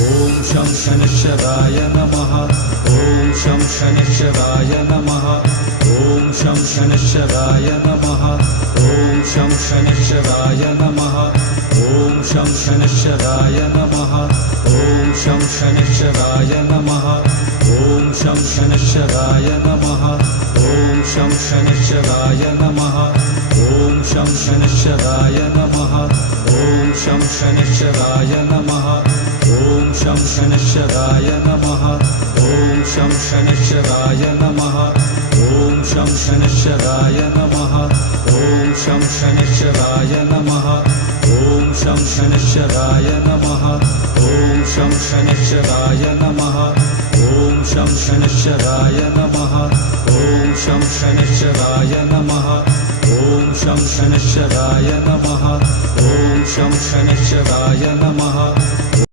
ॐ शं शनैश्चराय नमः ॐ शं शनैश्चराय नमः ॐ शं शनैश्चराय नमः ॐ शं शनैश्चराय नमः ॐ शं शनैश्चराय नमः ॐ शं शनैश्चराय नमः ॐ शं शनैश्चराय नमः ॐ शं शनैश्चराय नमः ॐ शं शनैश्चराय नमः ॐ शं शनैश्चराय नमः ॐ शं शनैश्चराय नमः ॐ शं शनैश्चराय नमः ॐ शं शनैश्चराय नमः ॐ शं शनैश्चराय नमः ॐ शं शनैश्चराय नमः ॐ शं शनैश्चराय नमः ॐ शं शनैश्चराय नमः ॐ शं शनैश्चराय नमः ॐ शं शनैश्चराय नमः ॐ शं शनैश्चराय